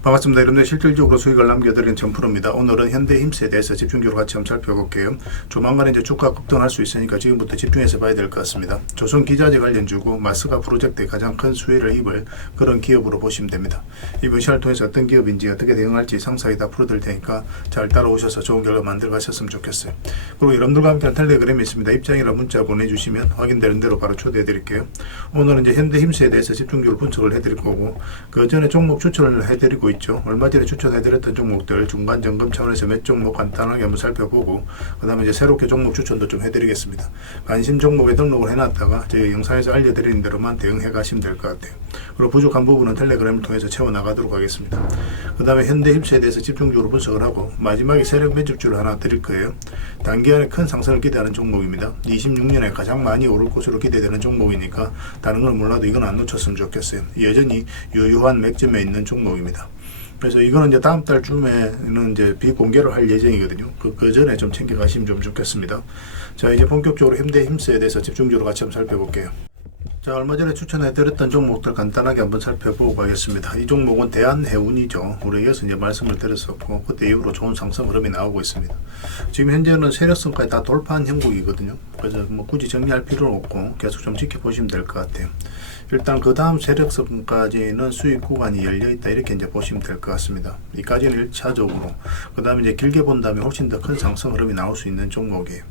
반갑습니다. 여러분들 실질적으로 수익을 남겨드리는 전프로입니다. 오늘은 현대힘스에 대해서 집중적으로 같이 한번 살펴볼게요. 조만간에 이제 주가 급등할 수 있으니까 지금부터 집중해서 봐야 될 것 같습니다. 조선기자재 관련주고 마스가 프로젝트에 가장 큰 수혜를 입을 그런 기업으로 보시면 됩니다. 이번 시간을 통해서 어떤 기업인지 어떻게 대응할지 상세히 다 풀어드릴 테니까 잘 따라오셔서 좋은 결과 만들어 가셨으면 좋겠어요. 그리고 여러분들과 함께한 텔레그램이 있습니다. 입장이나 문자 보내주시면 확인되는 대로 바로 초대해 드릴게요. 오늘은 이제 현대힘스에 대해서 집중적으로 분석을 해드릴 거고, 그 전에 종목 추천을 해드리고 있죠. 얼마 전에 추천해드렸던 종목들 중간 점검 차원에서 몇 종목 간단하게 한번 살펴보고, 그 다음에 이제 새롭게 종목 추천도 좀 해드리겠습니다. 관심 종목에 등록을 해놨다가 저희 영상에서 알려드리는 대로만 대응해 가시면 될 것 같아요. 그리고 부족한 부분은 텔레그램을 통해서 채워나가도록 하겠습니다. 그 다음에 현대힘스에 대해서 집중적으로 분석을 하고, 마지막에 세력 매집주를 하나 드릴 거예요. 단기간에 큰 상승을 기대하는 종목입니다. 26년에 가장 많이 오를 것으로 기대되는 종목이니까 다른 건 몰라도 이건 안 놓쳤으면 좋겠어요. 여전히 유효한 맥점에 있는 종목입니다. 그래서 이거는 이제 다음 달 쯤에는 이제 비공개를 할 예정이거든요. 그 전에 좀 챙겨가시면 좀 좋겠습니다. 자, 이제 본격적으로 현대힘스에 대해서 집중적으로 같이 한번 살펴볼게요. 자, 얼마 전에 추천해드렸던 종목들 간단하게 한번 살펴보고 가겠습니다. 이 종목은 대한해운이죠. 우리에게서 이제 말씀을 드렸었고, 그때 이후로 좋은 상승 흐름이 나오고 있습니다. 지금 현재는 세력선까지 다 돌파한 형국이거든요. 그래서 뭐 굳이 정리할 필요는 없고 계속 좀 지켜보시면 될 것 같아요. 일단 그 다음 세력선까지는 수익 구간이 열려있다, 이렇게 이제 보시면 될 것 같습니다. 이까지는 1차적으로. 그 다음에 이제 길게 본다면 훨씬 더 큰 상승 흐름이 나올 수 있는 종목이에요.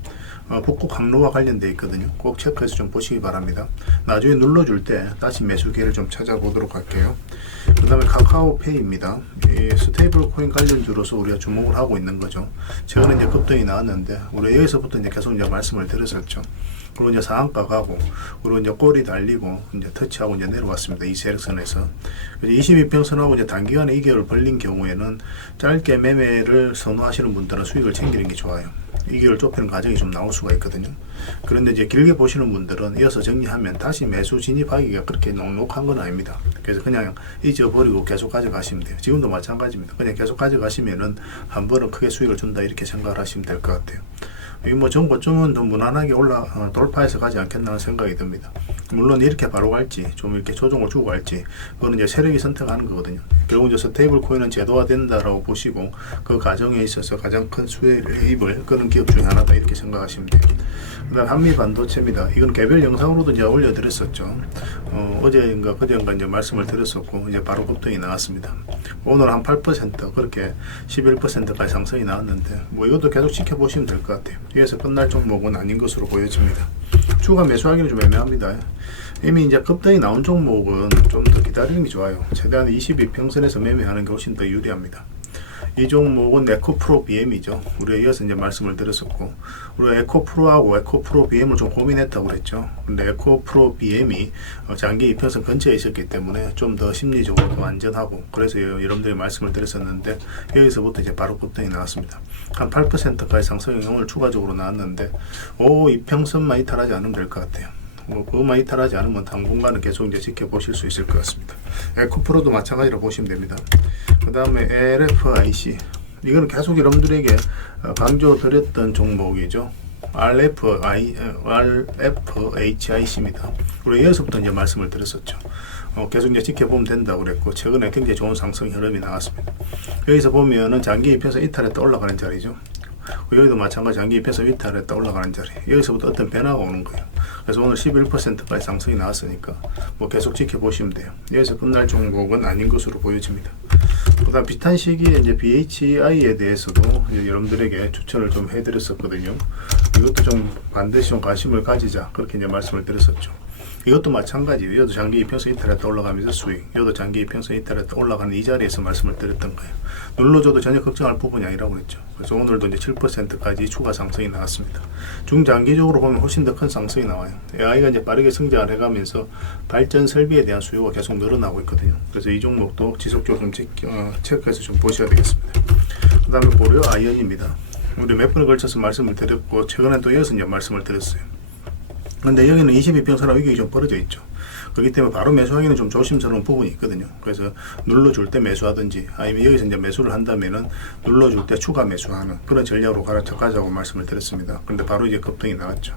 북극 항로와 관련되어 있거든요. 꼭 체크해서 좀 보시기 바랍니다. 나중에 눌러줄 때 다시 매수 기회를 좀 찾아보도록 할게요. 그 다음에 카카오페이입니다. 이 스테이블 코인 관련주로서 우리가 주목을 하고 있는 거죠. 최근에 이제 급등이 나왔는데, 우리 여기서부터 이제 계속 이제 말씀을 드렸었죠. 그리고 이제 상한가 가고, 그리고 이제 꼬리 달리고, 이제 터치하고 이제 내려왔습니다. 이 세력선에서. 22평선하고 이제 단기간에 2개월 벌린 경우에는 짧게 매매를 선호하시는 분들은 수익을 챙기는 게 좋아요. 2개월 좁히는 과정이 좀 나올 수가 있거든요. 그런데 이제 길게 보시는 분들은 이어서 정리하면 다시 매수 진입하기가 그렇게 녹록한 건 아닙니다. 그래서 그냥 잊어버리고 계속 가져가시면 돼요. 지금도 마찬가지입니다. 그냥 계속 가져가시면은 한 번은 크게 수익을 준다, 이렇게 생각을 하시면 될 것 같아요. 이 뭐 정고점은 더 무난하게 돌파해서 가지 않겠나 하는 생각이 듭니다. 물론 이렇게 바로 갈지, 좀 이렇게 조정을 주고 갈지, 그거는 이제 세력이 선택하는 거거든요. 결국 이제 스테이블 코인은 제도화된다라고 보시고, 그 과정에 있어서 가장 큰 수혜를 입을 그런 기업 중에 하나다, 이렇게 생각하시면 돼요. 그 다음 한미반도체입니다. 이건 개별 영상으로도 이제 올려드렸었죠. 어제인가 그제인가 이제 말씀을 드렸었고, 이제 바로 급등이 나왔습니다. 오늘 한 8% 그렇게 11%까지 상승이 나왔는데, 뭐 이것도 계속 지켜보시면 될 것 같아요. 여기서 끝날 종목은 아닌 것으로 보여집니다. 추가 매수하기는 좀 애매합니다. 이미 이제 급등이 나온 종목은 좀 더 기다리는 게 좋아요. 최대한 22평선에서 매매하는 게 훨씬 더 유리합니다. 이 종목은 에코프로 BM이죠. 우리가 이어서 이제 말씀을 드렸었고, 우리가 에코프로하고 에코프로 BM을 좀 고민했다고 그랬죠. 근데 에코프로 BM이 장기 이평선 근처에 있었기 때문에 좀 더 심리적으로 더 안전하고, 그래서 여러분들이 말씀을 드렸었는데, 여기서부터 이제 바로 급등이 나왔습니다. 한 8%까지 상승이 오늘 추가적으로 나왔는데, 이평선만 이탈하지 않으면 될 것 같아요. 그것만 이탈하지 않으면 당분간은 계속 이제 지켜보실 수 있을 것 같습니다. 에코프로도 마찬가지로 보시면 됩니다. 그 다음에 LFIC, 이거는 계속 여러분들에게 강조드렸던 종목이죠. RFHIC입니다. 우리 여기서부터 이제 말씀을 드렸었죠. 계속 이제 지켜보면 된다고 그랬고, 최근에 굉장히 좋은 상승 흐름이 나왔습니다. 여기서 보면은 장기 이평선 이탈했다 올라가는 자리죠. 여기도 마찬가지 장기 이평선 이탈했다 올라가는 자리, 여기서부터 어떤 변화가 오는 거예요. 그래서 오늘 11%까지 상승이 나왔으니까 뭐 계속 지켜보시면 돼요. 여기서 끝날 종목은 아닌 것으로 보여집니다. 그 다음 비슷한 시기에 이제 BHI에 대해서도 이제 여러분들에게 추천을 좀 해드렸었거든요. 이것도 좀 반드시 좀 관심을 가지자, 그렇게 이제 말씀을 드렸었죠. 이것도 마찬가지예요. 이것도 장기 이평선 이탈했다 올라가면서 수익, 이것도 장기 이평선 이탈했다 올라가는 이 자리에서 말씀을 드렸던 거예요. 눌러줘도 전혀 걱정할 부분이 아니라고 그랬죠. 그래서 오늘도 이제 7%까지 추가 상승이 나왔습니다. 중장기적으로 보면 훨씬 더 큰 상승이 나와요. AI가 이제 빠르게 성장을 해가면서 발전 설비에 대한 수요가 계속 늘어나고 있거든요. 그래서 이 종목도 지속적으로 좀 체크해서 좀 보셔야 되겠습니다. 그 다음에 고려 아이언입니다. 우리 몇 번을 걸쳐서 말씀을 드렸고, 최근에 또 이어서 이제 말씀을 드렸어요. 근데 여기는 22평선하고 위격이 좀 벌어져 있죠. 그렇기 때문에 바로 매수하기는 좀 조심스러운 부분이 있거든요. 그래서 눌러줄 때 매수하든지, 아니면 여기서 이제 매수를 한다면은 눌러줄 때 추가 매수하는 그런 전략으로 가자고 말씀을 드렸습니다. 그런데 바로 이제 급등이 나왔죠.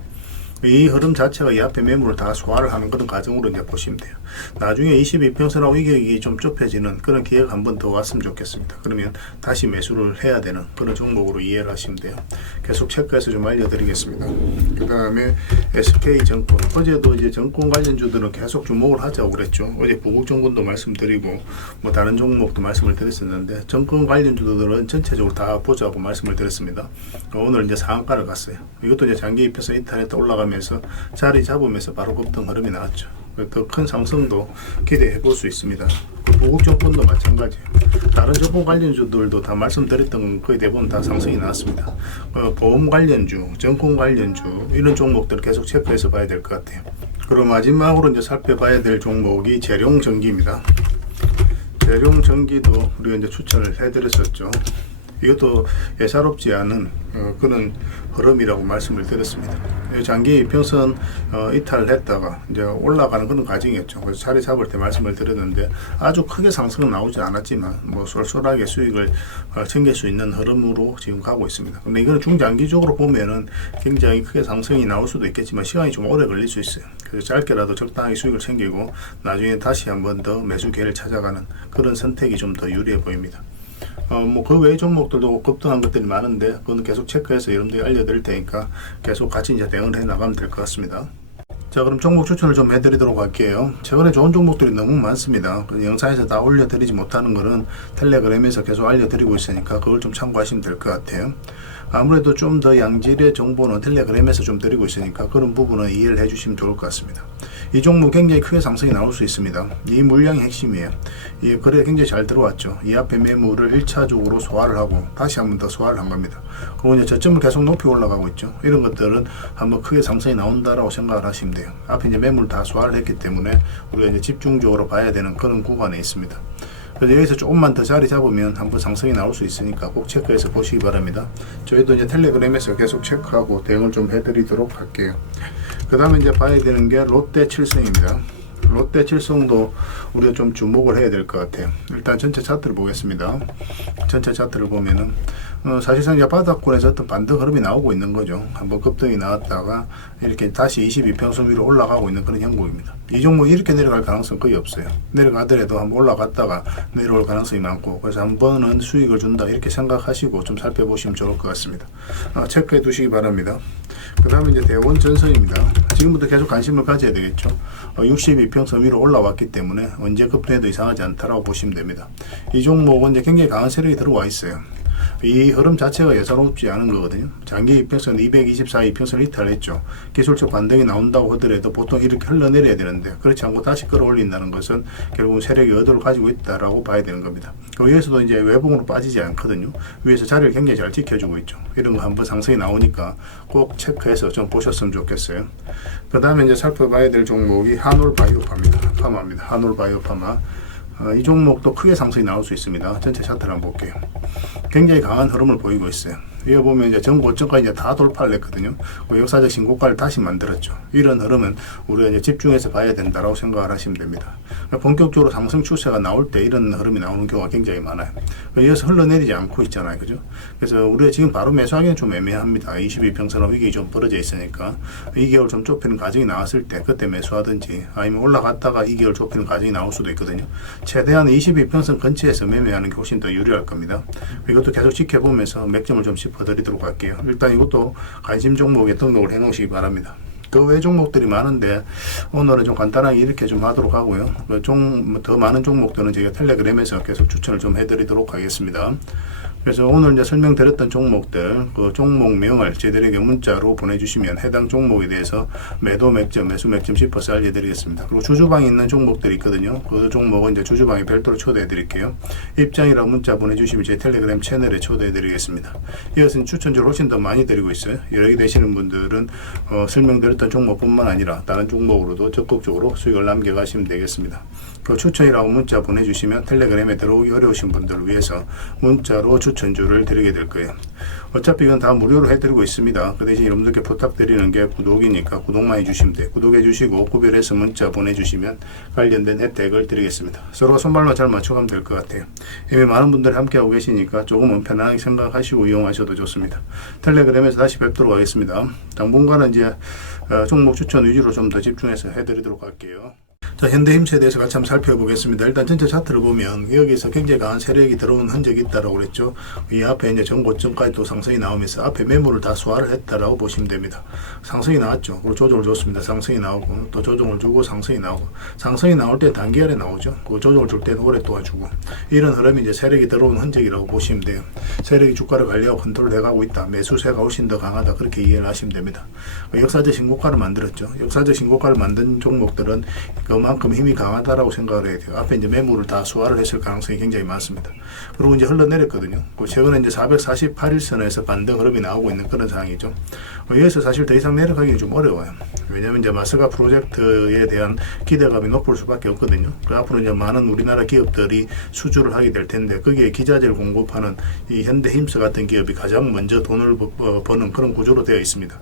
이 흐름 자체가 이 앞에 매물을 다 소화를 하는 그런 과정으로 이제 보시면 돼요. 나중에 22평선하고 이격이 좀 좁혀지는 그런 기회가 한 번 더 왔으면 좋겠습니다. 그러면 다시 매수를 해야 되는 그런 종목으로 이해를 하시면 돼요. 계속 체크해서 좀 알려드리겠습니다. 그 다음에 SK증권, 어제도 이제 정권 관련주들은 계속 주목을 하자고 그랬죠. 어제 보국정권도 말씀드리고 뭐 다른 종목도 말씀을 드렸었는데 정권 관련주들은 전체적으로 다 보자고 말씀을 드렸습니다. 오늘 이제 상한가를 갔어요. 이것도 이제 장기 입혀서 이탈했다 올라가면서 자리 잡으면서 바로 급등 흐름이 나왔죠. 더 큰 상승도 기대해 볼 수 있습니다. 보국정권도 마찬가지예요. 다른 정권 관련주들도 다 말씀드렸던 거의 대부분 다 상승이 나왔습니다. 보험 관련주, 정권 관련주 이런 종목들을 계속 체크해서 봐야 될 것 같아요. 그리고 마지막으로 이제 살펴봐야 될 종목이 재룡전기입니다. 재룡전기도 우리가 이제 추천을 해드렸었죠. 이것도 예사롭지 않은 그런 흐름이라고 말씀을 드렸습니다. 장기 이평선 이탈했다가 이제 올라가는 그런 과정이었죠. 그래서 자리 잡을 때 말씀을 드렸는데 아주 크게 상승은 나오지 않았지만 뭐 쏠쏠하게 수익을 챙길 수 있는 흐름으로 지금 가고 있습니다. 근데 이거는 중장기적으로 보면은 굉장히 크게 상승이 나올 수도 있겠지만 시간이 좀 오래 걸릴 수 있어요. 그래서 짧게라도 적당하게 수익을 챙기고 나중에 다시 한번 더 매수 기회를 찾아가는 그런 선택이 좀 더 유리해 보입니다. 뭐 그 외의 종목들도 급등한 것들이 많은데 그건 계속 체크해서 여러분들이 알려드릴 테니까 계속 같이 이제 대응을 해 나가면 될 것 같습니다. 자, 그럼 종목 추천을 좀 해드리도록 할게요. 최근에 좋은 종목들이 너무 많습니다. 영상에서 다 올려드리지 못하는 거는 텔레그램에서 계속 알려드리고 있으니까 그걸 좀 참고하시면 될 것 같아요. 아무래도 좀 더 양질의 정보는 텔레그램에서 좀 드리고 있으니까 그런 부분은 이해를 해주시면 좋을 것 같습니다. 이 종목 굉장히 크게 상승이 나올 수 있습니다. 이 물량이 핵심이에요. 이 거래가 굉장히 잘 들어왔죠. 이 앞에 매물을 1차적으로 소화를 하고 다시 한번 더 소화를 한 겁니다. 그리고 이제 저점을 계속 높이 올라가고 있죠. 이런 것들은 한번 크게 상승이 나온다라고 생각을 하시면 돼요. 앞에 이제 매물 다 소화를 했기 때문에 우리가 이제 집중적으로 봐야 되는 그런 구간에 있습니다. 그래서 여기서 조금만 더 자리 잡으면 한번 상승이 나올 수 있으니까 꼭 체크해서 보시기 바랍니다. 저희도 이제 텔레그램에서 계속 체크하고 대응을 좀 해드리도록 할게요. 그 다음에 이제 봐야 되는 게 롯데칠성입니다. 롯데칠성도 우리가 좀 주목을 해야 될 것 같아요. 일단 전체 차트를 보겠습니다. 전체 차트를 보면은 사실상 이제 바닥권에서 어떤 반등 흐름이 나오고 있는 거죠. 한번 급등이 나왔다가 이렇게 다시 22평선 위로 올라가고 있는 그런 형국입니다. 이 종목이 이렇게 내려갈 가능성 거의 없어요. 내려가더라도 한번 올라갔다가 내려올 가능성이 많고, 그래서 한 번은 수익을 준다 이렇게 생각하시고 좀 살펴보시면 좋을 것 같습니다. 체크해 두시기 바랍니다. 그 다음에 이제 대원전선입니다. 지금부터 계속 관심을 가져야 되겠죠. 62평선 위로 올라왔기 때문에 언제 급등해도 이상하지 않다라고 보시면 됩니다. 이 종목은 이제 굉장히 강한 세력이 들어와 있어요. 이 흐름 자체가 예사롭지 않은 거거든요. 장기 이평선 224 이평선을 이탈했죠. 기술적 반등이 나온다고 하더라도 보통 이렇게 흘러내려야 되는데 그렇지 않고 다시 끌어올린다는 것은 결국은 세력이 여도를 가지고 있다라고 봐야 되는 겁니다. 위에서도 이제 외봉으로 빠지지 않거든요. 위에서 자리를 굉장히 잘 지켜주고 있죠. 이런 거 한번 상승이 나오니까 꼭 체크해서 좀 보셨으면 좋겠어요. 그 다음에 이제 살펴봐야 될 종목이 한올바이오파입니다. 파마입니다. 한올바이오파마. 이 종목도 크게 상승이 나올 수 있습니다. 전체 차트를 한번 볼게요. 굉장히 강한 흐름을 보이고 있어요. 위에 보면 이제 전고점까지 이제 다 돌파를 했거든요. 역사적 신고가를 다시 만들었죠. 이런 흐름은 우리가 이제 집중해서 봐야 된다라고 생각을 하시면 됩니다. 본격적으로 상승 추세가 나올 때 이런 흐름이 나오는 경우가 굉장히 많아요. 이어서 흘러내리지 않고 있잖아요. 그죠? 그래서 우리가 지금 바로 매수하기는 좀 애매합니다. 22평선 위기가 좀 벌어져 있으니까 2개월 좀 좁히는 과정이 나왔을 때 그때 매수하든지 아니면 올라갔다가 2개월 좁히는 과정이 나올 수도 있거든요. 최대한 22평선 근처에서 매매하는 게 훨씬 더 유리할 겁니다. 이것도 계속 지켜보면서 맥점을 좀 짚어드리도록 할게요. 일단 이것도 관심 종목에 등록을 해 놓으시기 바랍니다. 그 외 종목들이 많은데 오늘은 좀 간단하게 이렇게 좀 하도록 하고요. 더 많은 종목들은 제가 텔레그램에서 계속 추천을 좀 해드리도록 하겠습니다. 그래서 오늘 이제 설명드렸던 종목들, 그 종목명을 저희들에게 문자로 보내주시면 해당 종목에 대해서 매도 맥점, 매수 맥점 짚어서 알려드리겠습니다. 그리고 주주방에 있는 종목들이 있거든요. 그 종목은 이제 주주방에 별도로 초대해드릴게요. 입장이라고 문자 보내주시면 제 텔레그램 채널에 초대해드리겠습니다. 이것은 추천주를 훨씬 더 많이 드리고 있어요. 여러 개 되시는 분들은 설명드렸던 종목뿐만 아니라 다른 종목으로도 적극적으로 수익을 남겨가시면 되겠습니다. 그 추천이라고 문자 보내주시면 텔레그램에 들어오기 어려우신 분들을 위해서 문자로 추천주를 드리게 될 거예요. 어차피 이건 다 무료로 해드리고 있습니다. 그 대신 여러분들께 부탁드리는 게 구독이니까 구독만 해주시면 돼요. 구독해 주시고 구별해서 문자 보내주시면 관련된 혜택을 드리겠습니다. 서로가 손발만 잘 맞춰가면 될 것 같아요. 이미 많은 분들이 함께하고 계시니까 조금은 편안하게 생각하시고 이용하셔도 좋습니다. 텔레그램에서 다시 뵙도록 하겠습니다. 당분간은 이제 종목 추천 위주로 좀 더 집중해서 해드리도록 할게요. 자, 현대힘스에 대해서 같이 한번 살펴보겠습니다. 일단 전체 차트를 보면 여기서 굉장히 강한 세력이 들어온 흔적이 있다라고 그랬죠. 이 앞에 이제 전고점까지 또 상승이 나오면서 앞에 매물을 다 소화를 했다라고 보시면 됩니다. 상승이 나왔죠. 그리고 조정을 줬습니다. 상승이 나오고 또 조정을 주고 상승이 나오고, 상승이 나올 때 단기 아래 나오죠. 그 조정을 줄 때는 오랫동안 주고, 이런 흐름이 이제 세력이 들어온 흔적이라고 보시면 돼요. 세력이 주가를 관리하고 컨트롤 해가고 있다. 매수세가 훨씬 더 강하다. 그렇게 이해를 하시면 됩니다. 역사적 신고가를 만들었죠. 역사적 신고가를 만든 종목들은 그만큼 힘이 강하다라고 생각을 해야 돼요. 앞에 이제 매물을 다 소화를 했을 가능성이 굉장히 많습니다. 그리고 이제 흘러내렸거든요. 최근에 이제 448선에서 반등 흐름이 나오고 있는 그런 상황이죠. 여기서 사실 더 이상 내려가기는 좀 어려워요. 왜냐하면 이제 마스가 프로젝트에 대한 기대감이 높을 수밖에 없거든요. 그 앞으로 이제 많은 우리나라 기업들이 수주를 하게 될 텐데, 거기에 기자재를 공급하는 이 현대힘스 같은 기업이 가장 먼저 돈을 버는 그런 구조로 되어 있습니다.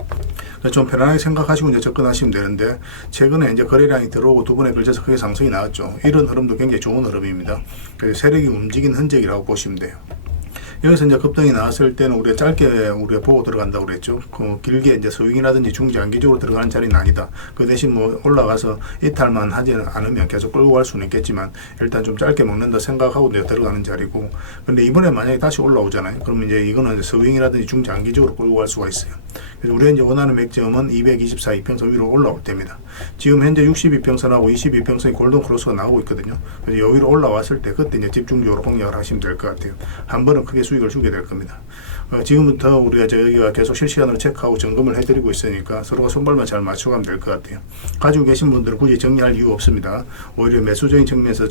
좀 편안하게 생각하시고 이제 접근하시면 되는데, 최근에 이제 거래량이 들어오고 두 번에 걸쳐서 크게 상승이 나왔죠. 이런 흐름도 굉장히 좋은 흐름입니다. 그래서 세력이 움직인 흔적이라고 보시면 돼요. 여기서 이제 급등이 나왔을 때는 우리가 짧게 우리가 보고 들어간다고 그랬죠. 그 길게 이제 스윙이라든지 중장기적으로 들어가는 자리는 아니다. 그 대신 뭐 올라가서 이탈만 하지 않으면 계속 끌고 갈 수는 있겠지만, 일단 좀 짧게 먹는다 생각하고 내가 들어가는 자리고, 근데 이번에 만약에 다시 올라오잖아요. 그러면 이제 이거는 스윙이라든지 중장기적으로 끌고 갈 수가 있어요. 그래서 우리가 이제 원하는 맥점은 224 이평선 위로 올라올 때입니다. 지금 현재 62평선하고 22평선이 골든 크로스가 나오고 있거든요. 그래서 여기로 올라왔을 때 그때 이제 집중적으로 공략을 하시면 될 것 같아요. 한 번은 크게 수익을 주게 될 겁니다. 지금부터 우리가 저희가 계속 실시간으로 체크하고 점검을 해드리고 있으니까 서로가 손발만 잘 맞춰가면 될 것 같아요. 가지고 계신 분들은 굳이 정리할 이유 없습니다. 오히려 매수적인 측면에서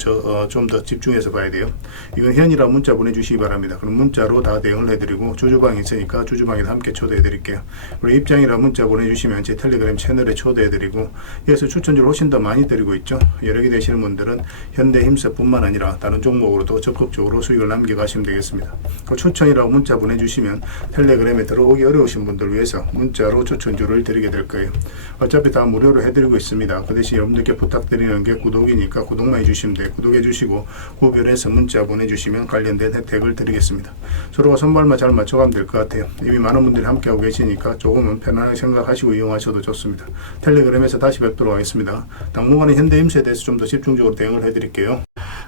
좀 더 집중해서 봐야 돼요. 이건 현이라 문자 보내주시기 바랍니다. 그럼 문자로 다 대응을 해드리고, 주주방이 있으니까 주주방에도 함께 초대해드릴게요. 그리고 입장이라 문자 보내주시면 제 텔레그램 채널에 초대해드리고, 여기서 추천주를 훨씬 더 많이 드리고 있죠. 여러 개 되시는 분들은 현대힘스뿐만 아니라 다른 종목으로도 적극적으로 수익을 남겨가시면 되겠습니다. 그 추천이라고 문자 보내주시면 텔레그램에 들어오기 어려우신 분들을 위해서 문자로 추천주를 드리게 될 거예요. 어차피 다 무료로 해드리고 있습니다. 그 대신 여러분들께 부탁드리는 게 구독이니까 구독만 해주시면 돼요. 구독해 주시고 구별해서 문자 보내주시면 관련된 혜택을 드리겠습니다. 서로가 손발만 잘 맞춰가면 될 것 같아요. 이미 많은 분들이 함께하고 계시니까 조금은 편안하게 생각하시고 이용하셔도 좋습니다. 텔레그램에서 다시 뵙도록 하겠습니다. 당분간은 현대힘스에 대해서 좀 더 집중적으로 대응을 해드릴게요.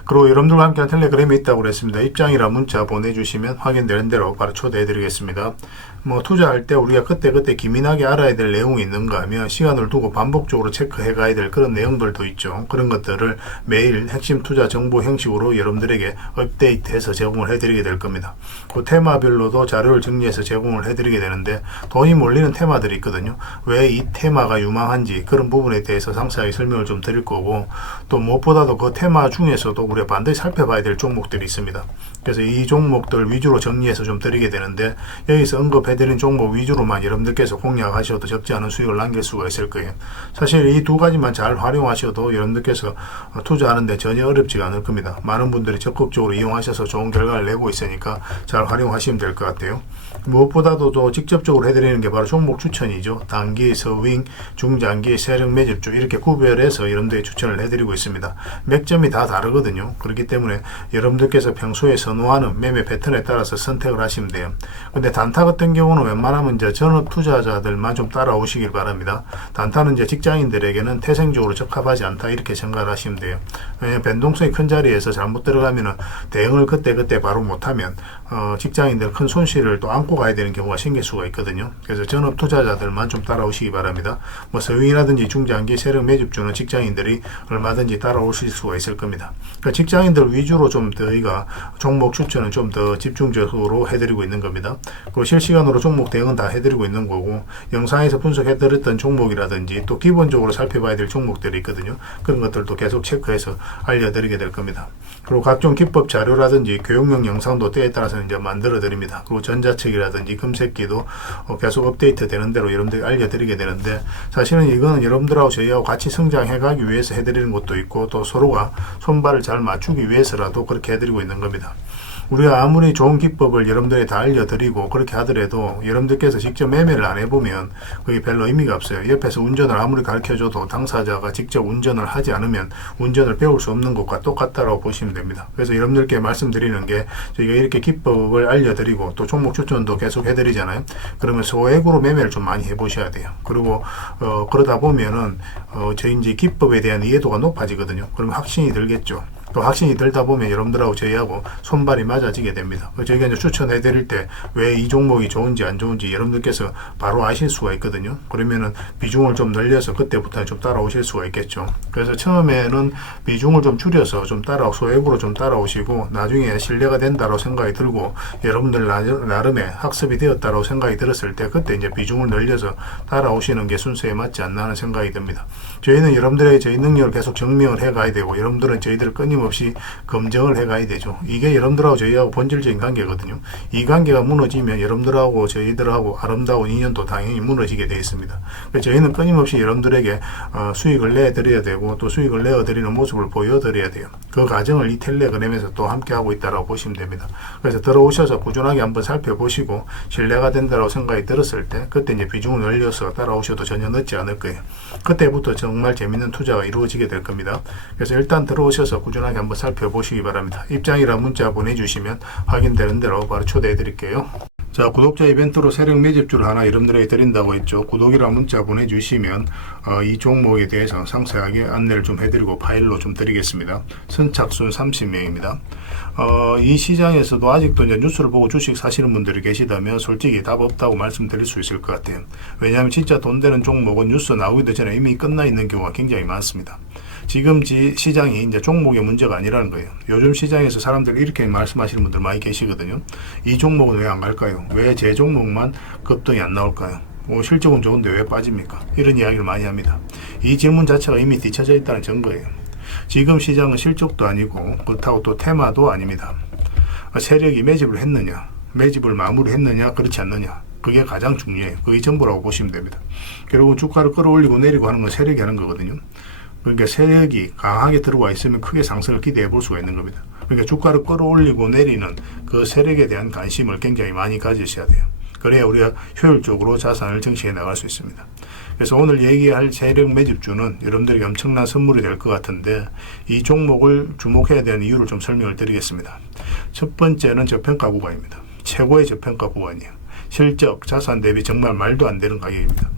그리고 여러분들과 함께한 텔레그램이 있다고 그랬습니다. 입장이라 문자 보내주시면 확인되는 대로 바로 초대해드리겠습니다. 뭐 투자할 때 우리가 그때 기민하게 알아야 될 내용이 있는가 하면 시간을 두고 반복적으로 체크해 가야 될 그런 내용들도 있죠. 그런 것들을 매일 핵심 투자 정보 형식으로 여러분들에게 업데이트해서 제공을 해드리게 될 겁니다. 그 테마별로도 자료를 정리해서 제공을 해드리게 되는데, 돈이 몰리는 테마들이 있거든요. 왜 이 테마가 유망한지 그런 부분에 대해서 상세하게 설명을 좀 드릴 거고, 또 무엇보다도 그 테마 중에서도 우리가 반드시 살펴봐야 될 종목들이 있습니다. 그래서 이 종목들 위주로 정리해서 좀 드리게 되는데, 여기서 언급해드린 종목 위주로만 여러분들께서 공략하셔도 적지 않은 수익을 남길 수가 있을 거예요. 사실 이 두 가지만 잘 활용하셔도 여러분들께서 투자하는데 전혀 어렵지가 않을 겁니다. 많은 분들이 적극적으로 이용하셔서 좋은 결과를 내고 있으니까 잘 활용하시면 될 것 같아요. 무엇보다도 또 직접적으로 해드리는 게 바로 종목 추천이죠. 단기, 서윙, 중장기, 세력 매집주 이렇게 구별해서 여러분들에게 추천을 해드리고 있습니다. 맥점이 다 다르거든요. 그렇기 때문에 여러분들께서 평소에 선호하는 매매 패턴에 따라서 선택을 하시면 돼요. 근데 단타 같은 경우는 웬만하면 이제 전업 투자자들만 좀 따라오시길 바랍니다. 단타는 이제 직장인들에게는 태생적으로 적합하지 않다 이렇게 생각을 하시면 돼요. 왜냐하면 변동성이 큰 자리에서 잘못 들어가면 대응을 그때 바로 못하면 직장인들 큰 손실을 또 안고 가야 되는 경우가 생길 수가 있거든요. 그래서 전업 투자자들만 좀 따라오시기 바랍니다. 뭐 서윙이라든지 중장기 세력 매집주는 직장인들이 얼마든지 따라오실 수가 있을 겁니다. 그러니까 직장인들 위주로 좀 저희가 종목 추천은 좀 더 집중적으로 해드리고 있는 겁니다. 그리고 실시간으로 영상으로 종목 대응은 다 해드리고 있는 거고, 영상에서 분석해드렸던 종목이라든지 또 기본적으로 살펴봐야 될 종목들이 있거든요. 그런 것들도 계속 체크해서 알려드리게 될 겁니다. 그리고 각종 기법 자료라든지 교육용 영상도 때에 따라서 이제 만들어 드립니다. 그리고 전자책이라든지 금색기도 계속 업데이트 되는 대로 여러분들이 알려드리게 되는데, 사실은 이거는 여러분들하고 저희하고 같이 성장해 가기 위해서 해드리는 것도 있고, 또 서로가 손발을 잘 맞추기 위해서라도 그렇게 해드리고 있는 겁니다. 우리가 아무리 좋은 기법을 여러분들이 다 알려드리고 그렇게 하더라도 여러분들께서 직접 매매를 안 해보면 그게 별로 의미가 없어요. 옆에서 운전을 아무리 가르쳐줘도 당사자가 직접 운전을 하지 않으면 운전을 배울 수 없는 것과 똑같다라고 보시면 됩니다. 그래서 여러분들께 말씀드리는 게, 저희가 이렇게 기법을 알려드리고 또 종목 추천도 계속 해드리잖아요. 그러면 소액으로 매매를 좀 많이 해보셔야 돼요. 그리고 그러다 보면은 저희 이제 기법에 대한 이해도가 높아지거든요. 그러면 확신이 들겠죠. 또 확신이 들다 보면 여러분들하고 저희하고 손발이 맞아지게 됩니다. 저희가 이제 추천해 드릴 때 왜 이 종목이 좋은지 안 좋은지 여러분들께서 바로 아실 수가 있거든요. 그러면은 비중을 좀 늘려서 그때부터 좀 따라오실 수가 있겠죠. 그래서 처음에는 비중을 좀 줄여서 좀 소액으로 좀 따라오시고, 나중에 신뢰가 된다고 생각이 들고 여러분들 나름의 학습이 되었다고 생각이 들었을 때 그때 이제 비중을 늘려서 따라오시는 게 순서에 맞지 않나 하는 생각이 듭니다. 저희는 여러분들의 저희 능력을 계속 증명을 해 가야 되고, 여러분들은 저희들을 끊임없이 검증을 해 가야 되죠. 이게 여러분들하고 저희하고 본질적인 관계거든요. 이 관계가 무너지면 여러분들하고 저희들하고 아름다운 인연도 당연히 무너지게 되어 있습니다. 그래서 저희는 끊임없이 여러분들에게 수익을 내드려야 되고, 또 수익을 내어드리는 모습을 보여드려야 돼요. 그 과정을 이 텔레그램에서 또 함께 하고 있다고 보시면 됩니다. 그래서 들어오셔서 꾸준하게 한번 살펴보시고 신뢰가 된다고 생각이 들었을 때 그때 이제 비중을 늘려서 따라오셔도 전혀 늦지 않을 거예요. 그때부터 정말 재밌는 투자가 이루어지게 될 겁니다. 그래서 일단 들어오셔서 꾸준하게 한번 살펴보시기 바랍니다. 입장이랑 문자 보내주시면 확인되는 대로 바로 초대해 드릴게요. 자, 구독자 이벤트로 세력 매집주를 하나 여러분들에게 드린다고 했죠. 구독이랑 문자 보내주시면 이 종목에 대해서 상세하게 안내를 좀 해드리고 파일로 좀 드리겠습니다. 선착순 30명입니다. 이 시장에서도 아직도 이제 뉴스를 보고 주식 사시는 분들이 계시다면 솔직히 답 없다고 말씀드릴 수 있을 것 같아요. 왜냐하면 진짜 돈 되는 종목은 뉴스 나오기도 전에 이미 끝나 있는 경우가 굉장히 많습니다. 지금 시장이 이제 종목의 문제가 아니라는 거예요. 요즘 시장에서 사람들이 이렇게 말씀하시는 분들 많이 계시거든요. 이 종목은 왜 안 갈까요? 왜 제 종목만 급등이 안 나올까요? 실적은 좋은데 왜 빠집니까? 이런 이야기를 많이 합니다. 이 질문 자체가 이미 뒤쳐져 있다는 증거예요. 지금 시장은 실적도 아니고 그렇다고 또 테마도 아닙니다. 세력이 매집을 했느냐, 매집을 마무리했느냐, 그렇지 않느냐, 그게 가장 중요해요. 그게 전부라고 보시면 됩니다. 결국은 주가를 끌어올리고 내리고 하는 건 세력이 하는 거거든요. 그러니까 세력이 강하게 들어와 있으면 크게 상승을 기대해 볼 수가 있는 겁니다. 그러니까 주가를 끌어올리고 내리는 그 세력에 대한 관심을 굉장히 많이 가지셔야 돼요. 그래야 우리가 효율적으로 자산을 정치해 나갈 수 있습니다. 그래서 오늘 얘기할 세력 매집주는 여러분들에게 엄청난 선물이 될 것 같은데, 이 종목을 주목해야 되는 이유를 좀 설명을 드리겠습니다. 첫 번째는 저평가 구간입니다. 최고의 저평가 구간이에요. 실적, 자산 대비 정말 말도 안 되는 가격입니다.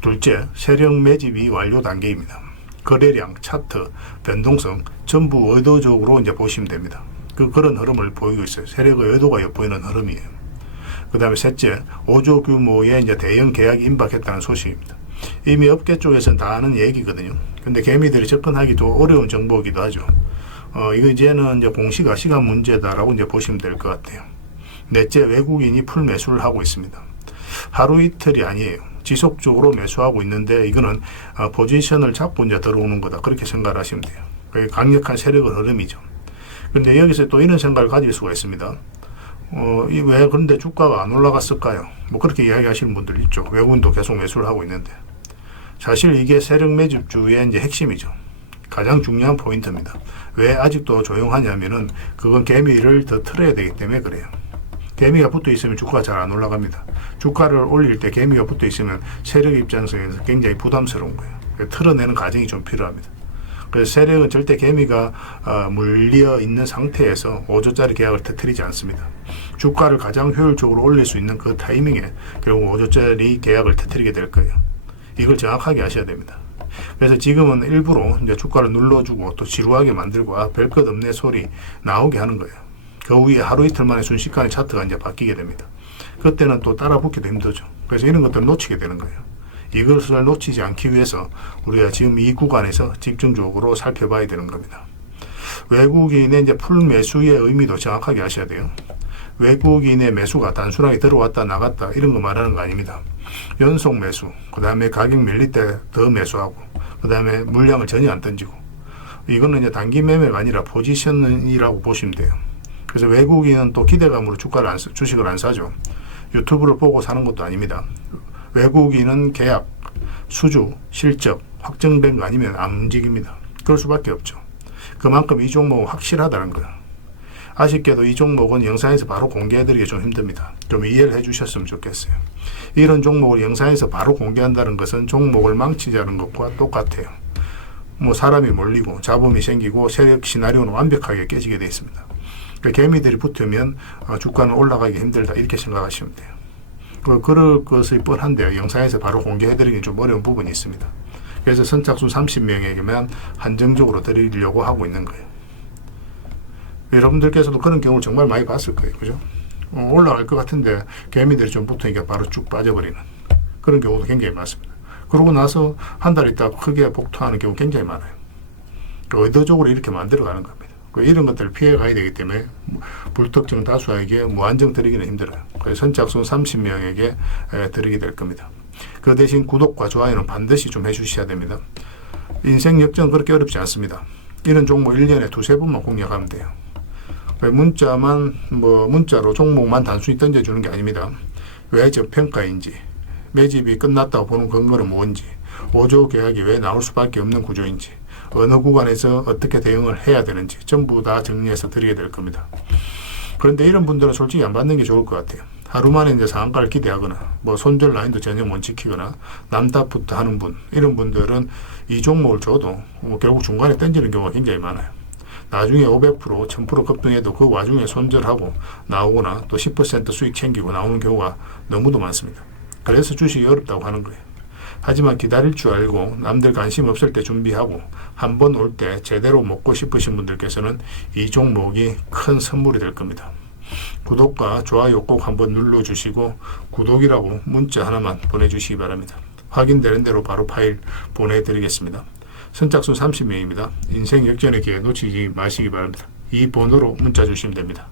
둘째, 세력 매집이 완료 단계입니다. 거래량, 차트, 변동성 전부 의도적으로 이제 보시면 됩니다. 그런 흐름을 보이고 있어요. 세력의 의도가 엿보이는 흐름이에요. 그 다음에 셋째, 5조 규모의 이제 대형 계약이 임박했다는 소식입니다. 이미 업계 쪽에서는 다 아는 얘기거든요. 근데 개미들이 접근하기 좀 어려운 정보이기도 하죠. 이거 이제는 이제 공시가 시간 문제다라고 이제 보시면 될 것 같아요. 넷째, 외국인이 풀 매수를 하고 있습니다. 하루 이틀이 아니에요. 지속적으로 매수하고 있는데 이거는 포지션을 잡고 이제 들어오는 거다, 그렇게 생각을 하시면 돼요. 그게 강력한 세력의 흐름이죠. 근데 여기서 또 이런 생각을 가질 수가 있습니다. 왜 그런데 주가가 안 올라갔을까요? 뭐 그렇게 이야기하시는 분들 있죠. 외국인도 계속 매수를 하고 있는데, 사실 이게 세력 매집주의 이제 핵심이죠. 가장 중요한 포인트입니다. 왜 아직도 조용하냐면은 그건 개미를 더 틀어야 되기 때문에 그래요. 개미가 붙어 있으면 주가가 잘 안 올라갑니다. 주가를 올릴 때 개미가 붙어 있으면 세력 입장에서 굉장히 부담스러운 거예요. 틀어내는 과정이 좀 필요합니다. 그래서 세력은 절대 개미가 물려 있는 상태에서 5조짜리 계약을 터뜨리지 않습니다. 주가를 가장 효율적으로 올릴 수 있는 그 타이밍에 결국 5조짜리 계약을 터뜨리게 될 거예요. 이걸 정확하게 아셔야 됩니다. 그래서 지금은 일부러 이제 주가를 눌러주고 또 지루하게 만들고 별 것 없네 소리 나오게 하는 거예요. 그 후에 하루 이틀 만에 순식간에 차트가 이제 바뀌게 됩니다. 그때는 또 따라붙기도 힘들죠. 그래서 이런 것들을 놓치게 되는 거예요. 이것을 놓치지 않기 위해서 우리가 지금 이 구간에서 집중적으로 살펴봐야 되는 겁니다. 외국인의 이제 풀 매수의 의미도 정확하게 아셔야 돼요. 외국인의 매수가 단순하게 들어왔다 나갔다 이런 거 말하는 거 아닙니다. 연속 매수, 그 다음에 가격 밀릴 때 더 매수하고, 그 다음에 물량을 전혀 안 던지고, 이거는 이제 단기 매매가 아니라 포지션이라고 보시면 돼요. 그래서 외국인은 또 기대감으로 주식을 안 사죠. 유튜브를 보고 사는 것도 아닙니다. 외국인은 계약, 수주, 실적 확정된 거 아니면 안 움직입니다. 그럴 수밖에 없죠. 그만큼 이 종목은 확실하다는 거예요. 아쉽게도 이 종목은 영상에서 바로 공개해드리기 좀 힘듭니다. 좀 이해를 해주셨으면 좋겠어요. 이런 종목을 영상에서 바로 공개한다는 것은 종목을 망치자는 것과 똑같아요. 뭐 사람이 몰리고 자본이 생기고 세력 시나리오는 완벽하게 깨지게 되어 있습니다. 그러니까 개미들이 붙으면 주가는 올라가기 힘들다 이렇게 생각하시면 돼요. 그럴 것이 뻔한데요. 영상에서 바로 공개해드리기 좀 어려운 부분이 있습니다. 그래서 선착순 30명에게만 한정적으로 드리려고 하고 있는 거예요. 여러분들께서도 그런 경우를 정말 많이 봤을 거예요. 그죠? 올라갈 것 같은데 개미들이 좀 붙으니까 바로 쭉 빠져버리는 그런 경우도 굉장히 많습니다. 그러고 나서 한 달 있다가 크게 복통하는 경우 굉장히 많아요. 의도적으로 이렇게 만들어가는 겁니다. 이런 것들을 피해 가야 되기 때문에 불특정 다수에게 무한정 드리기는 힘들어요. 그래서 선착순 30명에게 드리게 될 겁니다. 그 대신 구독과 좋아요는 반드시 좀 해주셔야 됩니다. 인생 역전은 그렇게 어렵지 않습니다. 이런 종목 1년에 두세 번만 공략하면 돼요. 문자로 종목만 단순히 던져주는 게 아닙니다. 왜 저평가인지, 매집이 끝났다고 보는 근거는 뭔지, 5조 계약이 왜 나올 수밖에 없는 구조인지, 어느 구간에서 어떻게 대응을 해야 되는지 전부 다 정리해서 드리게 될 겁니다. 그런데 이런 분들은 솔직히 안 받는 게 좋을 것 같아요. 하루 만에 이제 상한가를 기대하거나 손절 라인도 전혀 못 지키거나 남답부터 하는 분, 이런 분들은 이 종목을 줘도 결국 중간에 던지는 경우가 굉장히 많아요. 나중에 500%, 1000% 급등해도 그 와중에 손절하고 나오거나 또 10% 수익 챙기고 나오는 경우가 너무도 많습니다. 그래서 주식이 어렵다고 하는 거예요. 하지만 기다릴 줄 알고 남들 관심 없을 때 준비하고 한 번 올 때 제대로 먹고 싶으신 분들께서는 이 종목이 큰 선물이 될 겁니다. 구독과 좋아요 꼭 한번 눌러주시고 구독이라고 문자 하나만 보내주시기 바랍니다. 확인되는 대로 바로 파일 보내드리겠습니다. 선착순 30명입니다. 인생 역전의 기회 놓치지 마시기 바랍니다. 이 번호로 문자 주시면 됩니다.